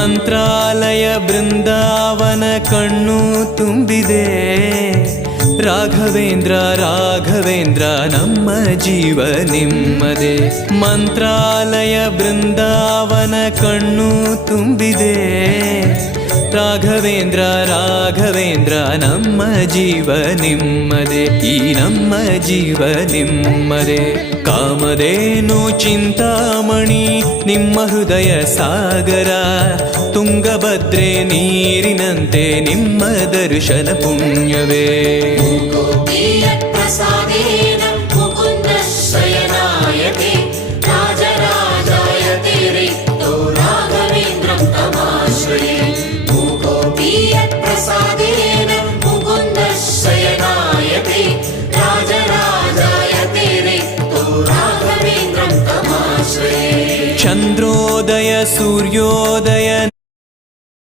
ಮಂತ್ರಾಲಯ ಬೃಂದಾವನ ಕಣ್ಣು ತುಂಬಿದೆ. ರಾಘವೇಂದ್ರ ರಾಘವೇಂದ್ರ ನಮ್ಮ ಜೀವ ನಿಮ್ಮದೇ. ಮಂತ್ರಾಲಯ ಬೃಂದಾವನ ಕಣ್ಣು ತುಂಬಿದೆ. ರಾಘವೇಂದ್ರ ರಾಘವೇಂದ್ರ ನಮ್ಮ ಜೀವ ನಿಮ್ಮದೇ. ಈ ನಮ್ಮ ಜೀವ ನಿಮ್ಮದೇ. ಕಾಮಧೇನು ಚಿಂತಾಮಣಿ ನಿಮ್ಮ ಹೃದಯ ಸಾಗರ. ತುಂಗಭದ್ರೆ ನೀರಿನಂತೆ ನಿಮ್ಮ ದರ್ಶನ ಪುಣ್ಯವೇ.